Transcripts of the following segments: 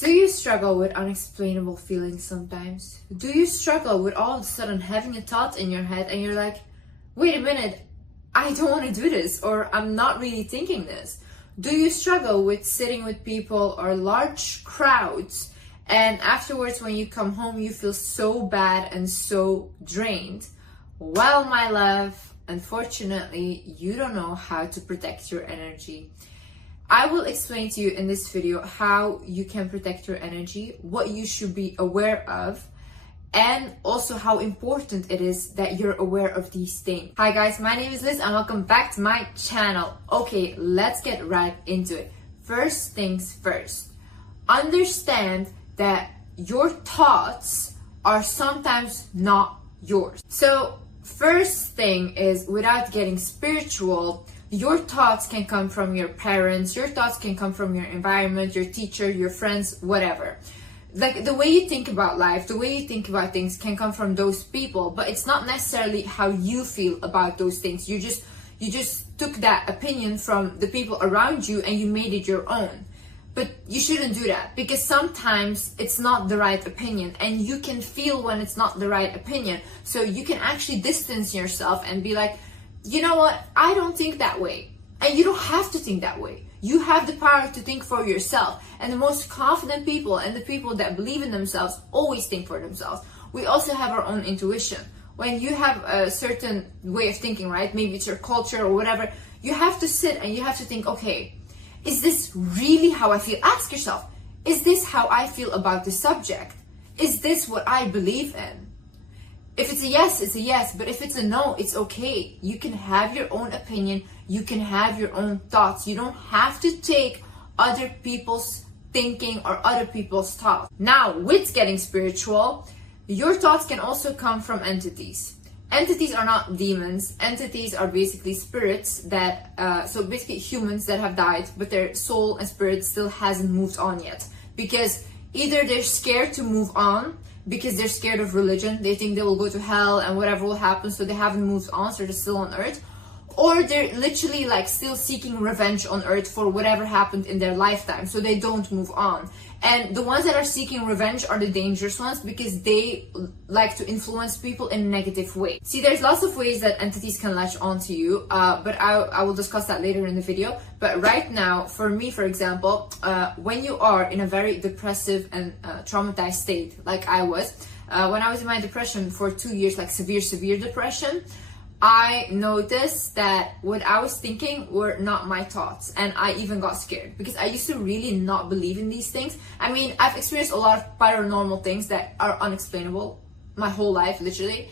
Do you struggle with unexplainable feelings sometimes? Do you struggle with all of a sudden having a thought in your head and you're like, wait a minute, I don't want to do this, or I'm not really thinking this? Do you struggle with sitting with people or large crowds and afterwards when you come home you feel so bad and so drained? Well, my love, unfortunately, you don't know how to protect your energy. I will explain to you in this video how you can protect your energy, what you should be aware of, and also how important it is that you're aware of these things. Hi guys, my name is Liz and welcome back to my channel. Okay, let's get right into it. First things first, understand that your thoughts are sometimes not yours. So first thing is, without getting spiritual, your thoughts can come from your parents, your thoughts can come from your environment, your teacher, your friends, whatever. Like the way you think about life, the way you think about things can come from those people, but it's not necessarily how you feel about those things. You just took that opinion from the people around you and you made it your own. But you shouldn't do that, because sometimes it's not the right opinion and you can feel when it's not the right opinion. So you can actually distance yourself and be like, you know what, I don't think that way. And you don't have to think that way. You have the power to think for yourself. And the most confident people and the people that believe in themselves always think for themselves. We also have our own intuition. When you have a certain way of thinking, right? Maybe it's your culture or whatever. You have to sit and you have to think, okay, is this really how I feel? Ask yourself, is this how I feel about the subject? Is this what I believe in? If it's a yes, it's a yes. But if it's a no, it's okay. You can have your own opinion. You can have your own thoughts. You don't have to take other people's thinking or other people's thoughts. Now, with getting spiritual, your thoughts can also come from entities. Entities are not demons. Entities are basically spirits that, so basically humans that have died, but their soul and spirit still hasn't moved on yet. Because either they're scared to move on, because they're scared of religion, they think they will go to hell and whatever will happen, so they haven't moved on, so they're still on earth. Or they're literally like still seeking revenge on earth for whatever happened in their lifetime, so they don't move on. And the ones that are seeking revenge are the dangerous ones, because they like to influence people in a negative way. See, there's lots of ways that entities can latch onto you, but I will discuss that later in the video. But right now, for me, for example, when you are in a very depressive and traumatized state, like I was, when I was in my depression for 2 years, like severe depression, I noticed that what I was thinking were not my thoughts, and I even got scared because I used to really not believe in these things. I mean, I've experienced a lot of paranormal things that are unexplainable my whole life, literally,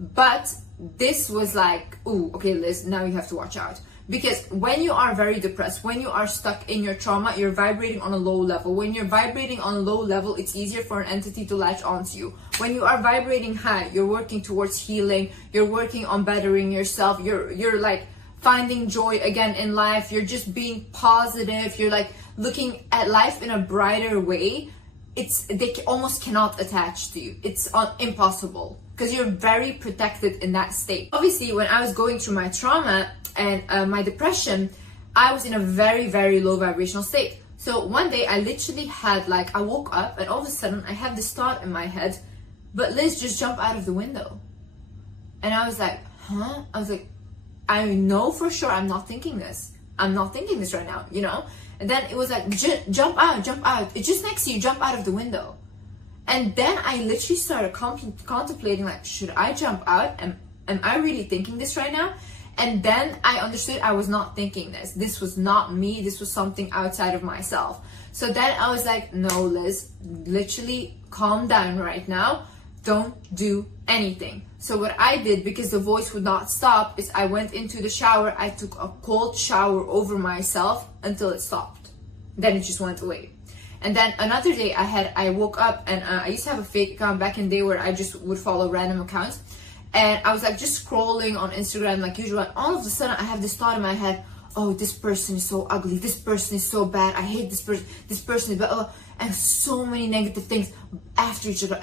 but this was like, ooh, okay, Liz, now you have to watch out. Because when you are very depressed, when you are stuck in your trauma, you're vibrating on a low level. When you're vibrating on a low level, it's easier for an entity to latch onto you. When you are vibrating high, you're working towards healing, you're working on bettering yourself, you're like finding joy again in life, you're just being positive, you're like looking at life in a brighter way. They almost cannot attach to you. It's impossible, because you're very protected in that state. Obviously, when I was going through my trauma and my depression, I was in a very low vibrational state. So one day I literally had I woke up and all of a sudden I had this thought in my head, but Liz, just jump out of the window. And I was like, huh? I was like, I know for sure I'm not thinking this. I'm not thinking this right now, you know? And then it was like, jump out. It's just next to you, jump out of the window. And then I literally started contemplating, like, should I jump out? Am I really thinking this right now? And then I understood I was not thinking this. This was not me. This was something outside of myself. So then I was like, no, Liz, literally calm down right now. Don't do anything. So what I did, because the voice would not stop, is I went into the shower. I took a cold shower over myself until it stopped. Then it just went away. And then another day I woke up and I used to have a fake account back in the day where I just would follow random accounts. And I was like just scrolling on Instagram like usual, and all of a sudden I have this thought in my head, oh, this person is so ugly, this person is so bad, I hate this person is bad, and so many negative things after each other.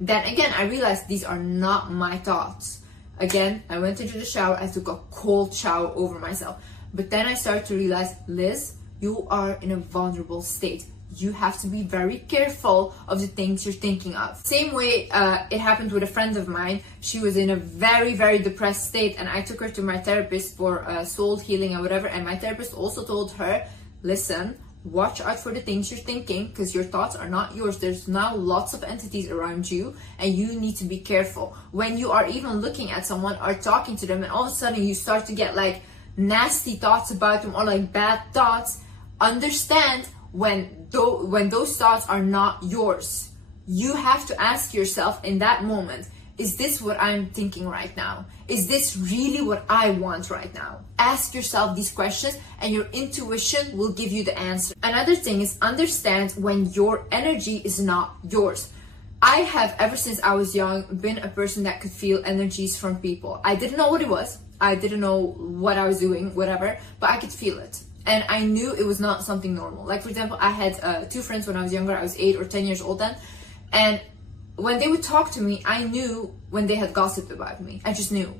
Then again, I realized these are not my thoughts. Again, I went into the shower, I took a cold shower over myself. But then I started to realize, Liz, you are in a vulnerable state. you have to be very careful of the things you're thinking of. Same way it happened with a friend of mine. She was in a very, very depressed state, and I took her to my therapist for soul healing or whatever, and my therapist also told her, listen, watch out for the things you're thinking, because your thoughts are not yours. There's now lots of entities around you, and you need to be careful. When you are even looking at someone or talking to them, and all of a sudden you start to get like nasty thoughts about them or like bad thoughts, understand when those thoughts are not yours. You have to ask yourself in that moment, is this what I'm thinking right now? Is this really what I want right now? Ask yourself these questions, and your intuition will give you the answer. Another thing is, understand when your energy is not yours. I have, ever since I was young, been a person that could feel energies from people. I didn't know what it was. I didn't know what I was doing, whatever, but I could feel it. And I knew it was not something normal. Like, for example, I had 2 friends when I was younger. I was 8 or 10 years old then. And when they would talk to me, I knew when they had gossiped about me. I just knew.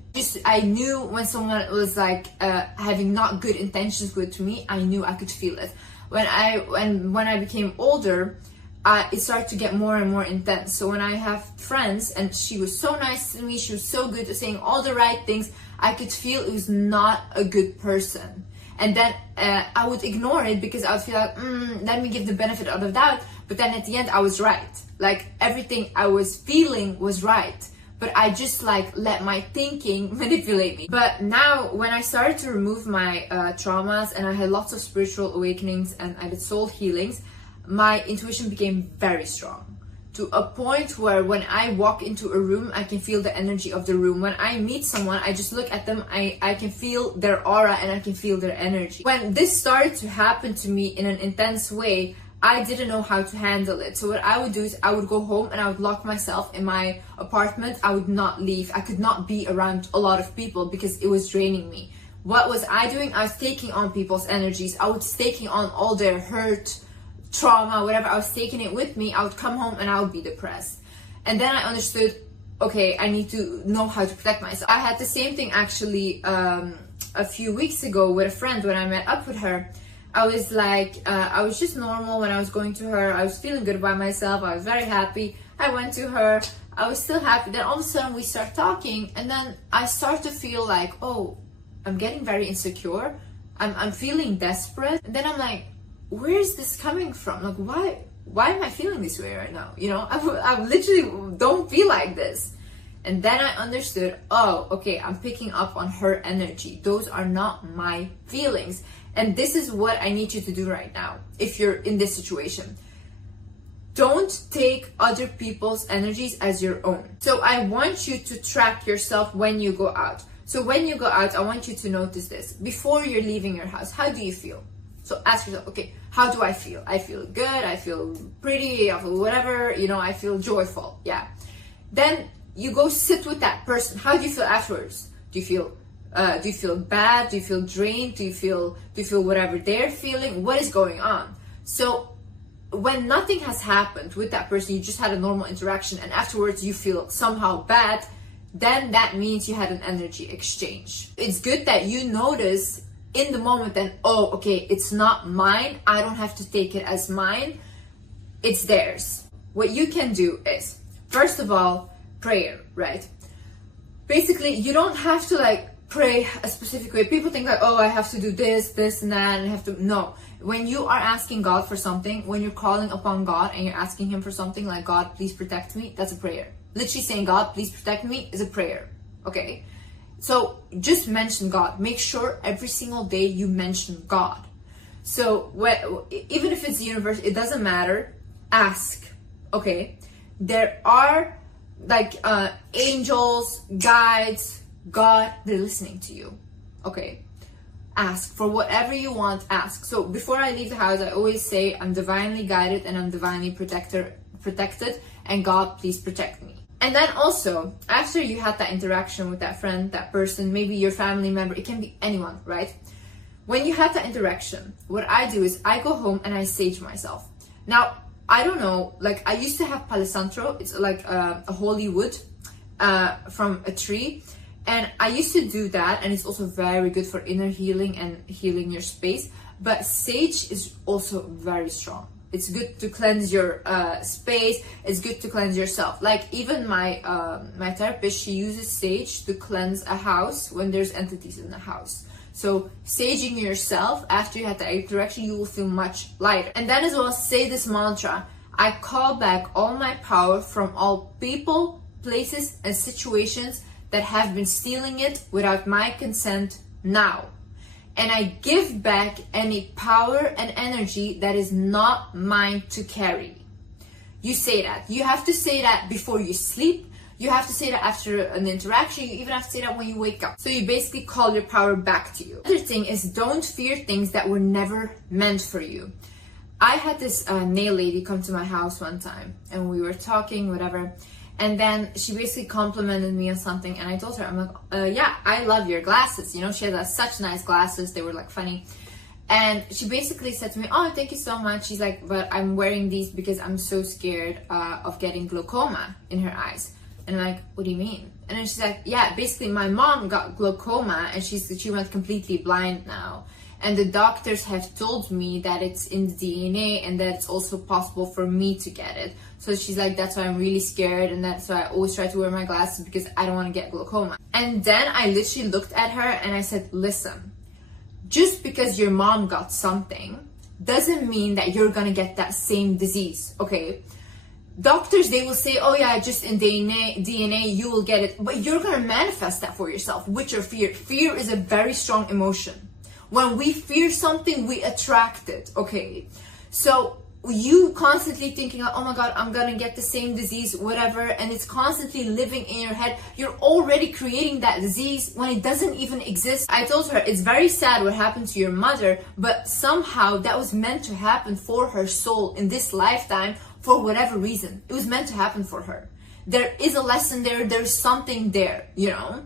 I knew when someone was like having not good intentions with me. I knew, I could feel it. When I became older, it started to get more and more intense. So when I have friends, and she was so nice to me, she was so good at saying all the right things, I could feel it was not a good person. And then I would ignore it because I would feel like, let me give the benefit of the doubt. But then at the end, I was right. Like, everything I was feeling was right. But I just like let my thinking manipulate me. But now, when I started to remove my traumas, and I had lots of spiritual awakenings, and I did soul healings, my intuition became very strong. To a point where when I walk into a room, I can feel the energy of the room. When I meet someone, I just look at them, I can feel their aura, and I can feel their energy. When this started to happen to me in an intense way, I didn't know how to handle it. So what I would do is I would go home and I would lock myself in my apartment. I would not leave. I could not be around a lot of people because it was draining me. What was I doing? I was taking on people's energies. I was taking on all their hurt, trauma, whatever. I was taking it with me. I would come home and I would be depressed. And then I understood, okay, I need to know how to protect myself. I had the same thing actually a few weeks ago with a friend. When I met up with her, I was like, I was just normal when I was going to her. I was feeling good about myself. I was very happy. I went to her. I was still happy. Then all of a sudden we start talking, and then I start to feel like, oh, I'm getting very insecure. I'm feeling desperate. And then I'm like, where is this coming from? Like, why am I feeling this way right now? You know, I literally don't feel like this. And then I understood, oh, okay, I'm picking up on her energy. Those are not my feelings. And this is what I need you to do right now, if you're in this situation. Don't take other people's energies as your own. So I want you to track yourself when you go out. So when you go out, I want you to notice this. Before you're leaving your house, how do you feel? So ask yourself, okay, how do I feel? I feel good, I feel pretty, I feel whatever, you know, I feel joyful, yeah. Then you go sit with that person. How do you feel afterwards? Do you feel bad? Do you feel drained? Do you feel whatever they're feeling? What is going on? So when nothing has happened with that person, you just had a normal interaction, and afterwards you feel somehow bad, then that means you had an energy exchange. It's good that you notice in the moment then, oh, okay, it's not mine. I don't have to take it as mine. It's theirs. What you can do is, first of all, prayer, right? Basically, you don't have to like pray a specific way. People think like, oh, I have to do this, and that, and I have to, no. When you are asking God for something, when you're calling upon God and you're asking him for something like, God, please protect me, that's a prayer. Literally saying, God, please protect me is a prayer, okay? So just mention God. Make sure every single day you mention God. So even if it's the universe, it doesn't matter. Ask, okay? There are like angels, guides, God, they're listening to you, okay? Ask for whatever you want, ask. So before I leave the house, I always say, I'm divinely guided and I'm divinely protected, and God, please protect me. And then also, after you had that interaction with that friend, that person, maybe your family member, it can be anyone, right? When you have that interaction, what I do is I go home and I sage myself. Now, I don't know, like I used to have Palo Santo, it's like a holy wood from a tree. And I used to do that, and it's also very good for inner healing and healing your space. But sage is also very strong. It's good to cleanse your space. It's good to cleanse yourself. Like even my my therapist, she uses sage to cleanse a house when there's entities in the house. So saging yourself after you had the interaction, you will feel much lighter. And then as well, say this mantra: I call back all my power from all people, places, and situations that have been stealing it without my consent now. And I give back any power and energy that is not mine to carry. You say that. You have to say that before you sleep. You have to say that after an interaction. You even have to say that when you wake up. So you basically call your power back to you. Another thing is, don't fear things that were never meant for you. I had this nail lady come to my house one time, and we were talking, whatever. And then she basically complimented me on something, and I told her, I'm like, yeah, I love your glasses. You know, she had such nice glasses. They were like funny. And she basically said to me, oh, thank you so much. She's like, but I'm wearing these because I'm so scared of getting glaucoma in her eyes. And I'm like, what do you mean? And then she's like, yeah, basically my mom got glaucoma and she went completely blind now. And the doctors have told me that it's in the DNA and that it's also possible for me to get it. So she's like, that's why I'm really scared, and that's why I always try to wear my glasses, because I don't want to get glaucoma. And then I literally looked at her and I said, listen, just because your mom got something doesn't mean that you're gonna get that same disease, okay? Doctors, they will say, oh yeah, just in DNA you will get it, but you're gonna manifest that for yourself with your fear. Fear is a very strong emotion. When we fear something, we attract it, okay? So you constantly thinking, oh my God, I'm gonna get the same disease, whatever, and it's constantly living in your head, you're already creating that disease when it doesn't even exist. I told her, it's very sad what happened to your mother, but somehow that was meant to happen for her soul in this lifetime. For whatever reason, it was meant to happen for her. There is a lesson there, there's something there, you know?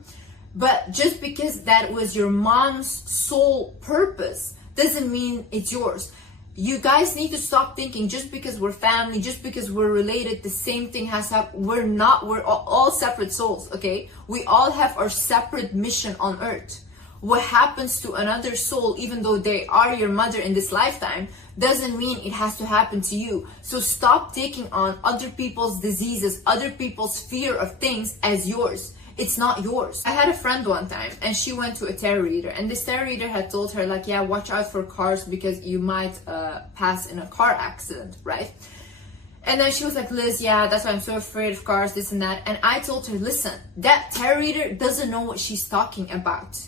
But just because that was your mom's sole purpose doesn't mean it's yours. You guys need to stop thinking just because we're family, just because we're related, the same thing has happened. We're not, we're all separate souls, okay? We all have our separate mission on earth. What happens to another soul, even though they are your mother in this lifetime, doesn't mean it has to happen to you. So stop taking on other people's diseases, other people's fear of things as yours. It's not yours. I had a friend one time, and she went to a tarot reader, and this tarot reader had told her, like, yeah, watch out for cars because you might pass in a car accident, right? And then she was like, Liz, yeah, that's why I'm so afraid of cars, this and that. And I told her, listen, that tarot reader doesn't know what she's talking about.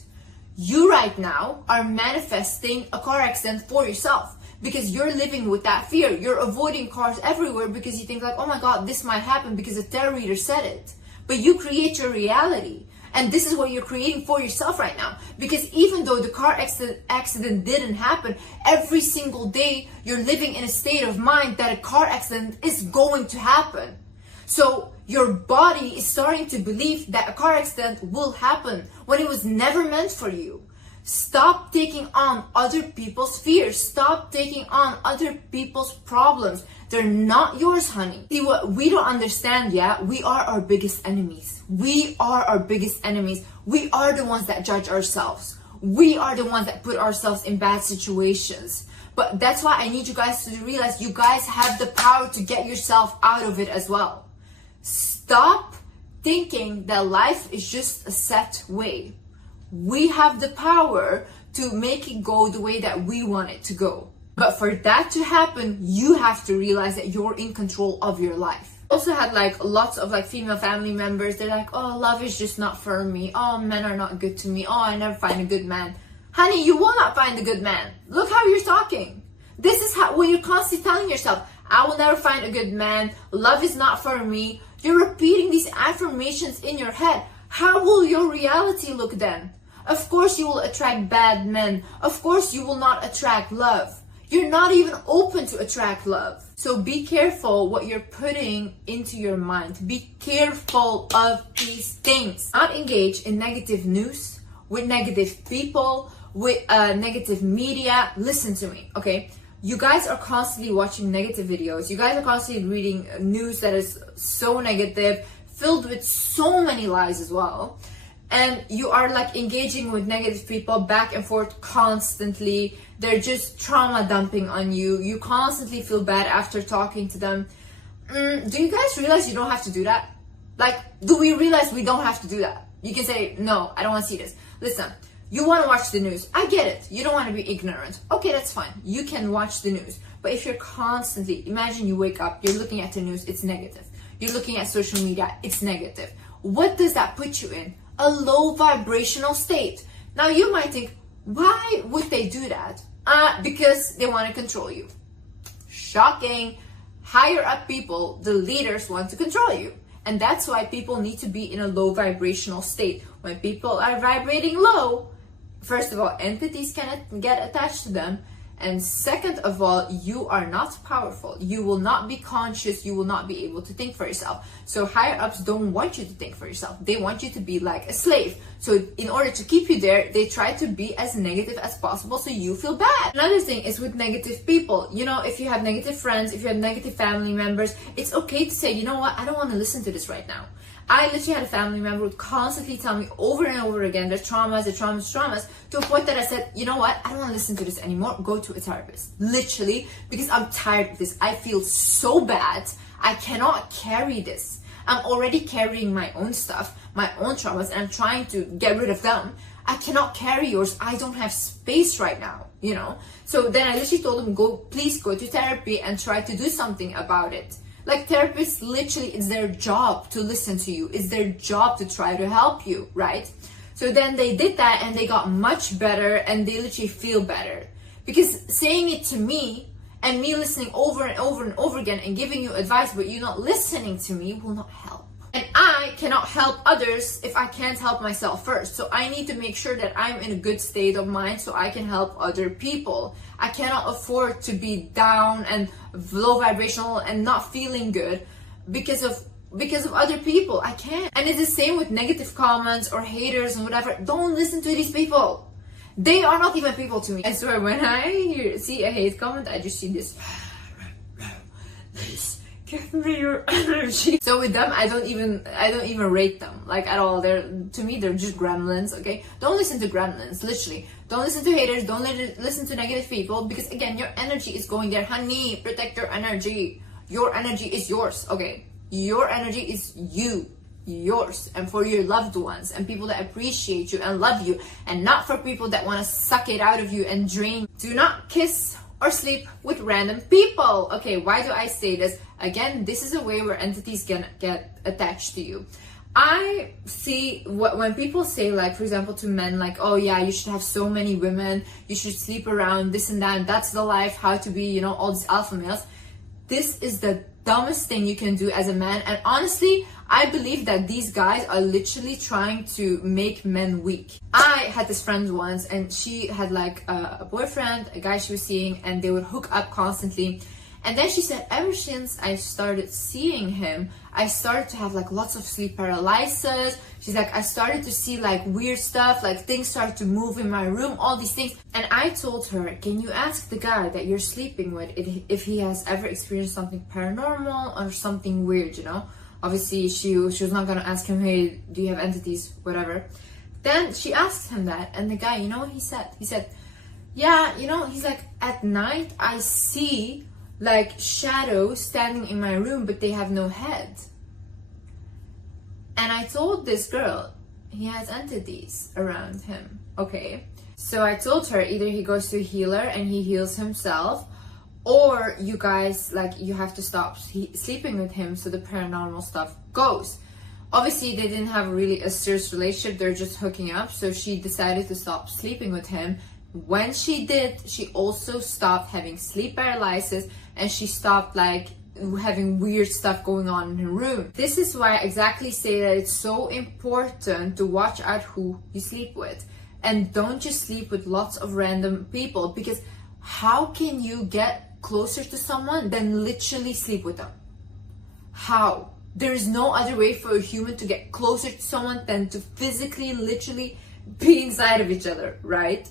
You right now are manifesting a car accident for yourself because you're living with that fear. You're avoiding cars everywhere because you think like, oh my God, this might happen because a tarot reader said it. But you create your reality. And this is what you're creating for yourself right now. Because even though the car accident didn't happen, every single day you're living in a state of mind that a car accident is going to happen. So your body is starting to believe that a car accident will happen when it was never meant for you. Stop taking on other people's fears. Stop taking on other people's problems. They're not yours, honey. See, what we don't understand, yeah, we are our biggest enemies. We are our biggest enemies. We are the ones that judge ourselves. We are the ones that put ourselves in bad situations. But that's why I need you guys to realize you guys have the power to get yourself out of it as well. Stop thinking that life is just a set way. We have the power to make it go the way that we want it to go. But for that to happen, you have to realize that you're in control of your life. I also had like lots of like female family members. They're like, oh, love is just not for me. Oh, men are not good to me. Oh, I never find a good man. Honey, you will not find a good man. Look how you're talking. This is how, when you're constantly telling yourself, I will never find a good man. Love is not for me. You're repeating these affirmations in your head. How will your reality look then? Of course you will attract bad men. Of course you will not attract love. You're not even open to attract love. So be careful what you're putting into your mind. Be careful of these things. Not engage in negative news, with negative people, with negative media. Listen to me, okay? You guys are constantly watching negative videos. You guys are constantly reading news that is so negative, filled with so many lies as well. And you are like engaging with negative people back and forth constantly. They're just trauma dumping on you. You constantly feel bad after talking to them. Do you guys realize you don't have to do that? Like, do we realize we don't have to do that? You can say, no, I don't want to see this. Listen, you want to watch the news. I get it. You don't want to be ignorant. Okay, that's fine. You can watch the news. But if you're constantly, imagine you wake up, you're looking at the news, it's negative. You're looking at social media, it's negative. What does that put you in? A low vibrational state. Now you might think, why would they do that? Because they want to control you. Shocking. Higher up people, the leaders, want to control you. And that's why people need to be in a low vibrational state. When people are vibrating low, first of all, entities can get attached to them. And second of all, you are not powerful. You will not be conscious. You will not be able to think for yourself. So higher ups don't want you to think for yourself. They want you to be like a slave. So in order to keep you there, they try to be as negative as possible so you feel bad. Another thing is with negative people. You know, if you have negative friends, if you have negative family members, it's okay to say, you know what, I don't want to listen to this right now. I literally had a family member who would constantly tell me over and over again their traumas, to a point that I said, you know what, I don't want to listen to this anymore. Go to a therapist. Literally, because I'm tired of this. I feel so bad. I cannot carry this. I'm already carrying my own stuff, my own traumas, and I'm trying to get rid of them. I cannot carry yours. I don't have space right now, you know? So then I literally told him, please go to therapy and try to do something about it. Like, therapists, literally, it's their job to listen to you. It's their job to try to help you, right? So then they did that and they got much better and they literally feel better. Because saying it to me and me listening over and over and over again and giving you advice, but you not listening to me, will not help. And I cannot help others if I can't help myself first. So I need to make sure that I'm in a good state of mind so I can help other people. I cannot afford to be down and low vibrational and not feeling good because of other people. I can't. And it's the same with negative comments or haters and whatever. Don't listen to these people. They are not even people to me. I swear, when I see a hate comment, I just see this. Give me your energy. So with them, I don't even rate them, like, at all. To me, they're just gremlins. Okay, don't listen to gremlins. Literally, don't listen to haters. Don't listen to negative people, because again, your energy is going there. Honey, protect your energy. Your energy is yours. Okay, your energy is yours, and for your loved ones and people that appreciate you and love you, and not for people that want to suck it out of you and drain. Do not kiss or sleep with random people. Okay, why do I say this? Again, this is a way where entities can get attached to you. I see when people say, like, for example, to men, like, oh yeah, you should have so many women, you should sleep around, this and that, and that's the life, how to be, you know, all these alpha males. This is the dumbest thing you can do as a man. And honestly, I believe that these guys are literally trying to make men weak. I had this friend once, and she had like a boyfriend, a guy she was seeing, and they would hook up constantly. And then she said, ever since I started seeing him, I started to have like lots of sleep paralysis. She's like, I started to see like weird stuff, like things started to move in my room, all these things. And I told her, can you ask the guy that you're sleeping with if he has ever experienced something paranormal or something weird, you know? Obviously, she was not gonna ask him, hey, do you have entities, whatever. Then she asked him that, and the guy, you know what he said? He said, yeah, you know, he's like, at night I see like shadows standing in my room, but they have no head. And I told this girl, he has entities around him. Okay, so I told her, either he goes to a healer and he heals himself, or you guys, like, you have to stop sleeping with him so the paranormal stuff goes. Obviously, they didn't have really a serious relationship, they're just hooking up, so she decided to stop sleeping with him. When she did, she also stopped having sleep paralysis, and she stopped like having weird stuff going on in her room. This is why I exactly say that it's so important to watch out who you sleep with, and don't just sleep with lots of random people, because how can you get closer to someone than literally sleep with them? How? There is no other way for a human to get closer to someone than to physically, literally be inside of each other, right?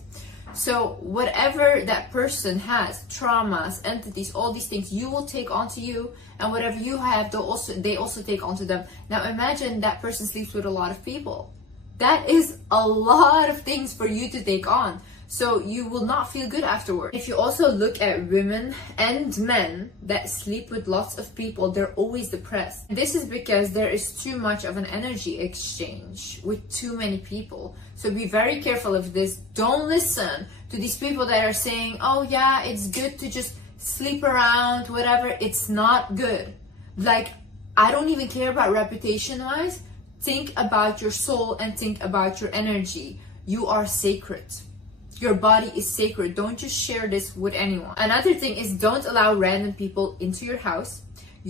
So whatever that person has, traumas, entities, all these things, you will take onto you, and whatever you have, they also take onto them. Now imagine that person sleeps with a lot of people. That is a lot of things for you to take on. So you will not feel good afterward. If you also look at women and men that sleep with lots of people, they're always depressed. This is because there is too much of an energy exchange with too many people. So be very careful of this. Don't listen to these people that are saying, oh yeah, it's good to just sleep around, whatever. It's not good. Like, I don't even care about reputation wise. Think about your soul and think about your energy. You are sacred. Your body is sacred. Don't just share this with anyone. Another thing is, don't allow random people into your house.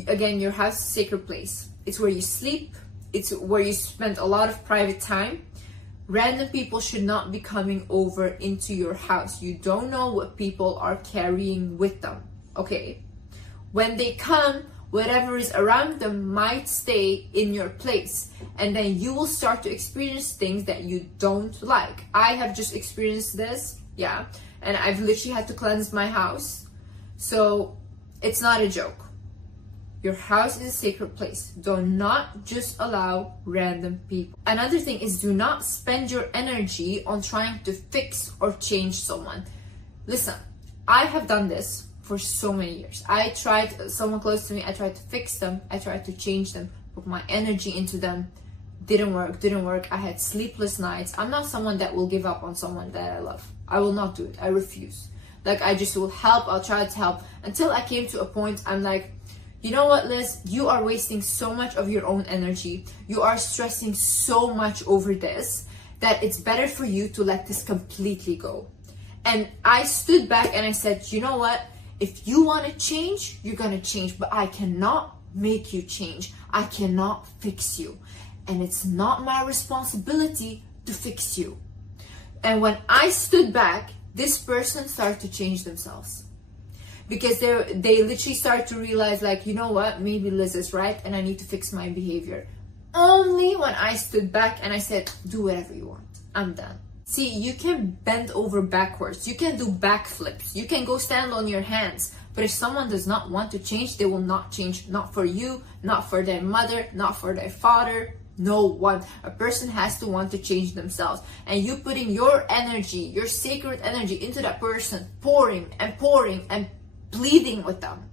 Again, your house is a sacred place. It's where you sleep. It's where you spend a lot of private time. Random people should not be coming over into your house. You don't know what people are carrying with them, okay? When they come, whatever is around them might stay in your place, and then you will start to experience things that you don't like. I have just experienced this, yeah, and I've literally had to cleanse my house. So it's not a joke. Your house is a sacred place. Do not just allow random people. Another thing is, do not spend your energy on trying to fix or change someone. Listen, I have done this for so many years. I tried, someone close to me, I tried to fix them, I tried to change them, put my energy into them. Didn't work. I had sleepless nights. I'm not someone that will give up on someone that I love. I will not do it. I refuse. Like, I just will help, I'll try to help, until I came to a point, I'm like, you know what, Liz, you are wasting so much of your own energy. You are stressing so much over this that it's better for you to let this completely go. And I stood back and I said, you know what? If you want to change, you're going to change, but I cannot make you change. I cannot fix you. And it's not my responsibility to fix you. And when I stood back, this person started to change themselves. Because they literally start to realize, like, you know what, maybe Liz is right and I need to fix my behavior. Only when I stood back and I said, do whatever you want, I'm done. See, you can bend over backwards, you can do backflips, you can go stand on your hands, but if someone does not want to change, they will not change. Not for you, not for their mother, not for their father, no one. A person has to want to change themselves, and you putting your energy, your sacred energy into that person, pouring and pleading with them,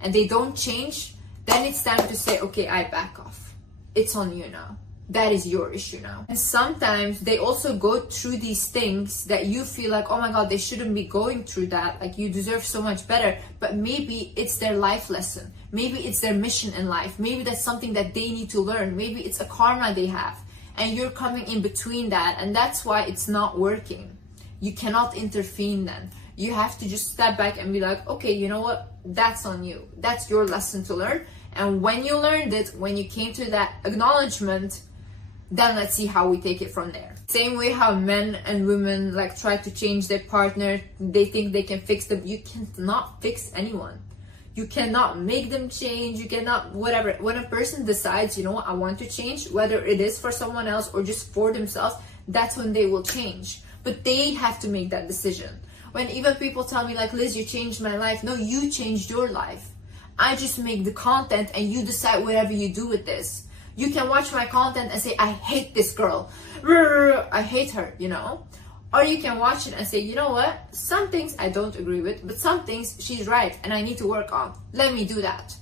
and they don't change, then it's time to say, okay, I back off. It's on you now. That is your issue now. And sometimes they also go through these things that you feel like, oh my God, they shouldn't be going through that. Like, you deserve so much better. But maybe it's their life lesson. Maybe it's their mission in life. Maybe that's something that they need to learn. Maybe it's a karma they have. And you're coming in between that. And that's why it's not working. You cannot intervene then. You have to just step back and be like, okay, you know what? That's on you. That's your lesson to learn. And when you learned it, when you came to that acknowledgement, then let's see how we take it from there. Same way how men and women like try to change their partner, they think they can fix them. You cannot fix anyone. You cannot make them change. You cannot, whatever. When a person decides, you know what, I want to change, whether it is for someone else or just for themselves, that's when they will change. But they have to make that decision. When even people tell me like, Liz, you changed my life. No, you changed your life. I just make the content and you decide whatever you do with this. You can watch my content and say, I hate this girl. I hate her, you know? Or you can watch it and say, you know what? Some things I don't agree with, but some things she's right and I need to work on. Let me do that.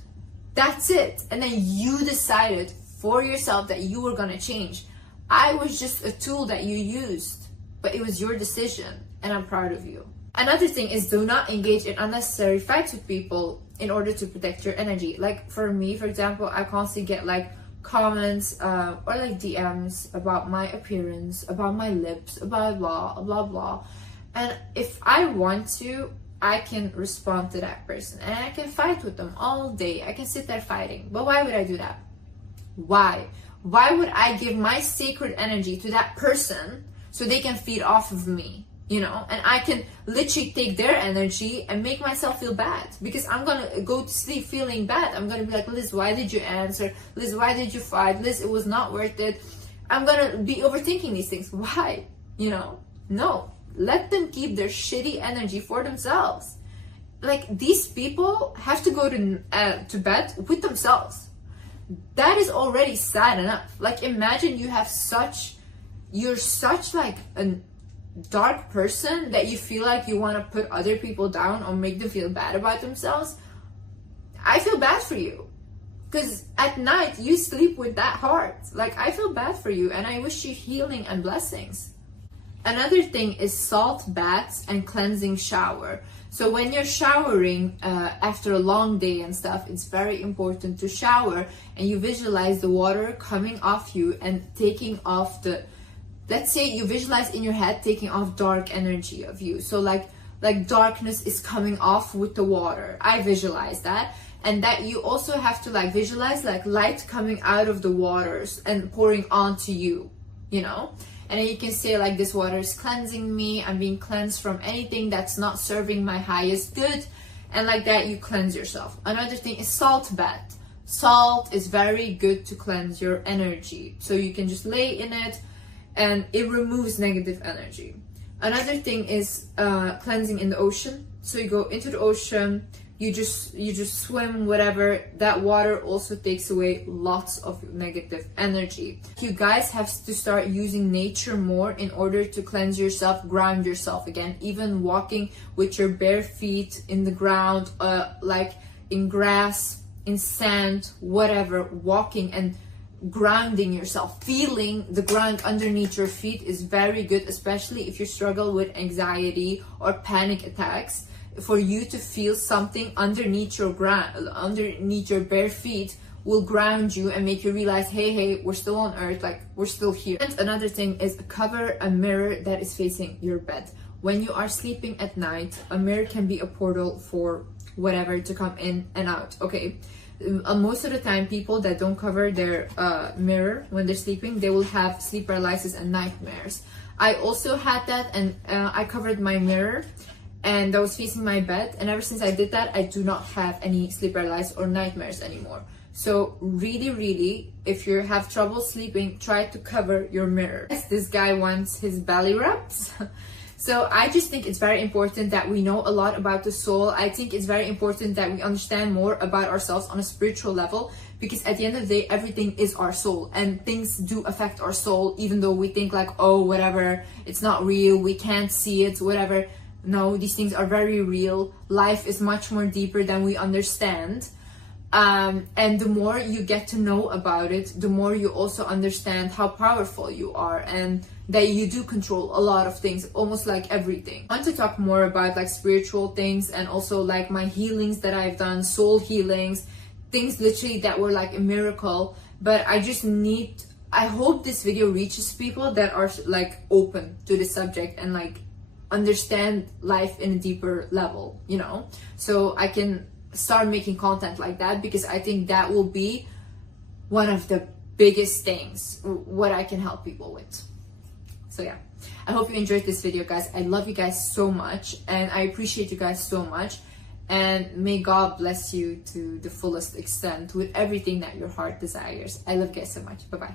That's it. And then you decided for yourself that you were gonna change. I was just a tool that you used, but it was your decision and I'm proud of you. Another thing is, do not engage in unnecessary fights with people in order to protect your energy. Like for me, for example, I constantly get like comments or like DMs about my appearance, about my lips, about blah blah. And if I want to, I can respond to that person and I can fight with them all day. I can sit there fighting. But why would I do that? Why would I give my sacred energy to that person so they can feed off of me? You know, and I can literally take their energy and make myself feel bad because I'm gonna go to sleep feeling bad. I'm gonna be like, Liz, why did you answer? Liz, why did you fight? Liz, it was not worth it. I'm gonna be overthinking these things. Why? You know, no, let them keep their shitty energy for themselves. Like, these people have to go to bed with themselves. That is already sad enough. Like, imagine you're such like dark person that you feel like you want to put other people down or make them feel bad about themselves, I feel bad for you. Because at night you sleep with that heart. Like, I feel bad for you and I wish you healing and blessings. Another thing is salt baths and cleansing shower. So when you're showering after a long day and stuff, it's very important to shower and you visualize the water coming off you and taking off the, let's say you visualize in your head taking off dark energy of you. So like darkness is coming off with the water. I visualize that. And that you also have to like visualize like light coming out of the waters and pouring onto you, you know? And then you can say like, this water is cleansing me. I'm being cleansed from anything that's not serving my highest good. And like that, you cleanse yourself. Another thing is salt bath. Salt is very good to cleanse your energy. So you can just lay in it and it removes negative energy. Another thing is cleansing in the ocean. So you go into the ocean, you just swim, whatever. That water also takes away lots of negative energy. You guys have to start using nature more in order to cleanse yourself, ground yourself again. Even walking with your bare feet in the ground, like in grass, in sand, whatever, walking and grounding yourself, feeling the ground underneath your feet is very good, especially if you struggle with anxiety or panic attacks. For you to feel something underneath your ground, underneath your bare feet, will ground you and make you realize, hey, we're still on earth, like we're still here. And another thing is cover a mirror that is facing your bed. When you are sleeping at night, a mirror can be a portal for whatever to come in and out, okay? Most of the time, people that don't cover their mirror when they're sleeping, they will have sleep paralysis and nightmares. I also had that, and I covered my mirror and that was facing my bed, and ever since I did that, I do not have any sleep paralysis or nightmares anymore. So really, if you have trouble sleeping, try to cover your mirror. This guy wants his belly rubs. So I just think it's very important that we know a lot about the soul. I think it's very important that we understand more about ourselves on a spiritual level, because at the end of the day, everything is our soul and things do affect our soul, even though we think like, oh, whatever, it's not real, we can't see it, whatever. No, these things are very real. Life is much more deeper than we understand. And the more you get to know about it, the more you also understand how powerful you are and that you do control a lot of things, almost like everything. I want to talk more about like spiritual things and also like my healings that I've done, soul healings, things literally that were like a miracle. But I hope this video reaches people that are like open to the subject and like understand life in a deeper level, you know? So I can start making content like that, because I think that will be one of the biggest things what I can help people with. So yeah, I hope you enjoyed this video, guys. I love you guys so much and I appreciate you guys so much, and may God bless you to the fullest extent with everything that your heart desires. I love you guys so much. Bye bye.